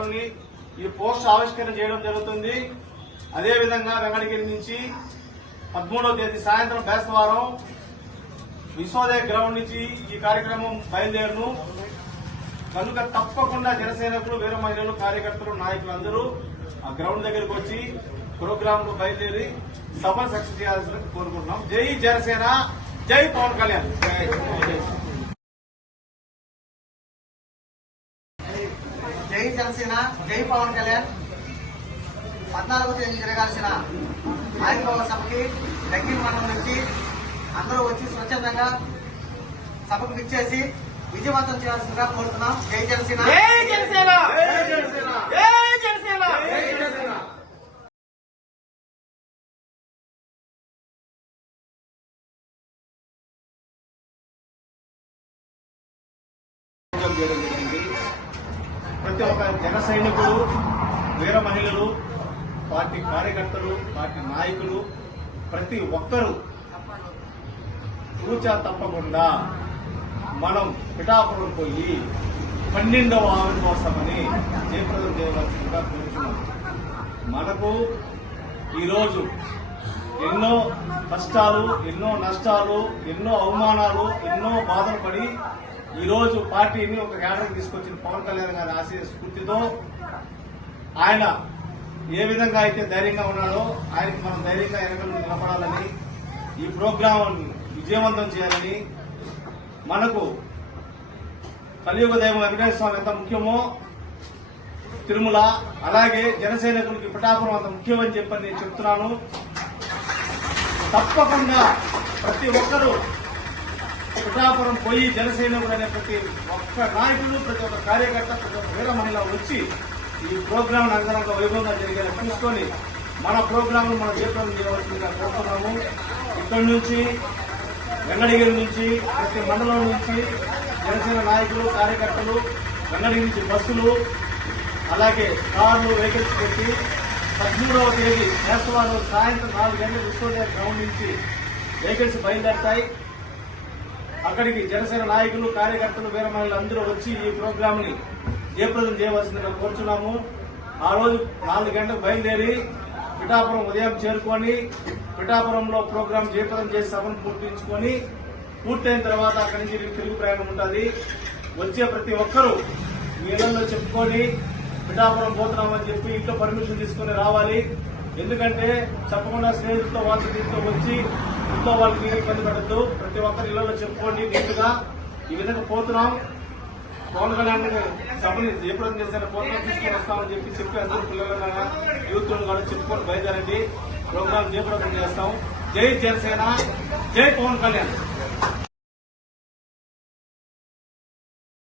ఈ పోస్ట్ ఆవిష్కరణ చేయడం జరుగుతుంది. అదేవిధంగా వెంకటగిరి నుంచి 13వ తేదీ సాయంత్రం బేస్తవారం విశ్వోదయ గ్రౌండ్ నుంచి ఈ కార్యక్రమం బయలుదేరును. కనుక తప్పకుండా జనసేనకులు, వీర మహిళలు, కార్యకర్తలు, నాయకులు అందరూ ఆ గ్రౌండ్ దగ్గరకు వచ్చి ప్రోగ్రామ్ లో బయలుదేరి సభ సక్సెస్ చేయాల్సిందని కోరుకుంటున్నాం. జై జనసేన, జై పవన్ కళ్యాణ్. జై జనసేన, జై పవన్ కళ్యాణ్. 14వ తేదీ జరగాల్సిన ఆవిర్భావ సభకి దగ్గర మండలం నుంచి అందరూ వచ్చి స్వచ్ఛందంగా సభకు విచ్చేసి విజయవంతం చేయాల్సిందిగా కోరుతున్నాం. జై జనసేన, జై జనసేన, జై జనసేన, జై జనసేన, జై జనసేన. ప్రతి ఒక్క జన సైనికులు, వీర మహిళలు, పార్టీ కార్యకర్తలు, పార్టీ నాయకులు ప్రతి ఒక్కరూ కూచా తప్పకుండా మనం పిఠాపురం పోయి 12వ ఆవిర్భావసభని జయప్రదం చేయవలసిందిగా కోరుతున్నాం. మనకు ఈరోజు ఎన్నో కష్టాలు, ఎన్నో నష్టాలు, ఎన్నో అవమానాలు, ఎన్నో బాధలు పడి ఈరోజు పార్టీని ఒక కేడర్కి తీసుకొచ్చిన పవన్ కళ్యాణ్ గారి ఆశయ స్ఫూర్తితో ఆయన ఏ విధంగా అయితే ధైర్యంగా ఉన్నాడో ఆయనకి మనం ధైర్యంగా వెనక నిలబడాలని, ఈ ప్రోగ్రాం విజయవంతం చేయాలని, మనకు కలియుగ దైవం వెంకటేశ్వర స్వామి ఎంత ముఖ్యమో తిరుమల, అలాగే జనసైనికులకి పిఠాపురం అంత ముఖ్యమని చెప్పని నేను చెప్తున్నాను. తప్పకుండా ప్రతి ఒక్కరూ పిఠాపురం పోయి జనసైనికులు అనే ప్రతి ఒక్క నాయకులు, ప్రతి ఒక్క కార్యకర్త, ప్రతి ఒక్క వీర మహిళ వచ్చి ఈ ప్రోగ్రాం అంగరంగ వైభవంగా జరిగేలా చూసుకొని మన ప్రోగ్రాం మనం జయప్రదం చేయవలసిందిగా కోరుతున్నాము. ఇక్కడి నుంచి వెంకటగిరి నుంచి ప్రతి మండలం నుంచి జనసేన నాయకులు, కార్యకర్తలు వెంకటగిరి నుంచి బస్సులు, అలాగే కార్లు, వెహికల్స్ పెట్టి 13వ తేదీ బేస్తవారం సాయంత్రం 4 గంటల విశ్వోదయ గ్రౌండ్ నుంచి వెహికల్స్ బయలుదేరతాయి. అక్కడికి జనసేన నాయకులు, కార్యకర్తలు, వీర మహిళలు అందరూ వచ్చి ఈ ప్రోగ్రామ్ ని జయప్రదం చేయవలసిందిగా కోరుచున్నాము. ఆ రోజు 4 గంటలకు బయలుదేరి పిఠాపురం ఉదయం చేరుకొని పిఠాపురంలో ప్రోగ్రాం జయప్రదం చేసి సభను పూర్తయిన తర్వాత అక్కడి నుంచి తిరుగు ప్రయాణం ఉంటుంది. వచ్చే ప్రతి ఒక్కరూ మీ ఇళ్లలో చెప్పుకొని పిఠాపురం పోతున్నామని చెప్పి ఇంట్లో పర్మిషన్ తీసుకుని రావాలి. ఎందుకంటే చెప్పకుండా స్నేహితులతో వాట్సాప్తో వచ్చి ఇంట్లో వాళ్ళకి ఇబ్బంది పెట్టద్దు. ప్రతి ఒక్కరి ఇళ్లలో చెప్పుకోండి నీట్గా. ఈ విధంగా పోతున్నాం, పవన్ కళ్యాణ్ సభని జయప్రదం చేసిన పోతున్నాం, తీసుకుని వస్తామని చెప్పి అందరూ పిల్లలైనా యూత్ కూడా చెప్పుకొని బయలుదేరండి. ప్రోగ్రాం జయప్రదం చేస్తాం. జై జనసేన, జై పవన్ కళ్యాణ్.